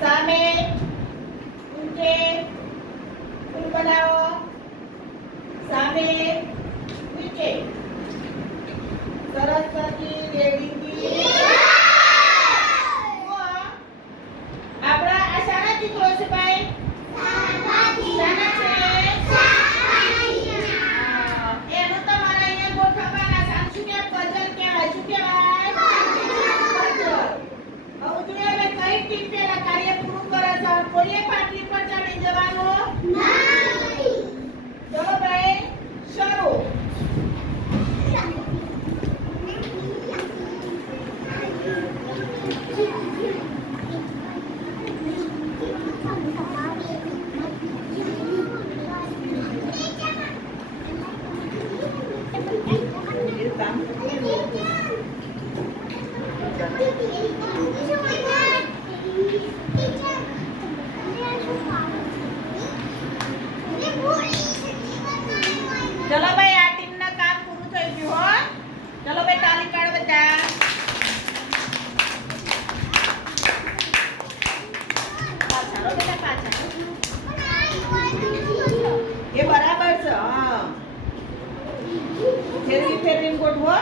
સામે ઊંચે ફૂલ બનાવો સામે નીચે સરસ્વતી દેવીની આપણા આ શાના ચિત્રો છે ભાઈ શાના છે એનું તમારે અહીંયા ગોઠવવાના સાનું શું કહેવાય પઝલ કહેવાય શું કહેવાય પઝલ હવે જોઈએ હવે કઈ ટીમ પેલા કાર્ય પૂરું કરે છે કોઈએ પાટલી પર ચડી જવાનું નહીં ચલો ભાઈ શરૂ चलो भाई आ टीम ना काम पूરું થઈ ગયું હો ચલો ભાઈ તાલી પાડો બધા પાછળ બેટા પાછળ એ બરાબર છે હા ફેરવી ફેરવીને ગોઠવો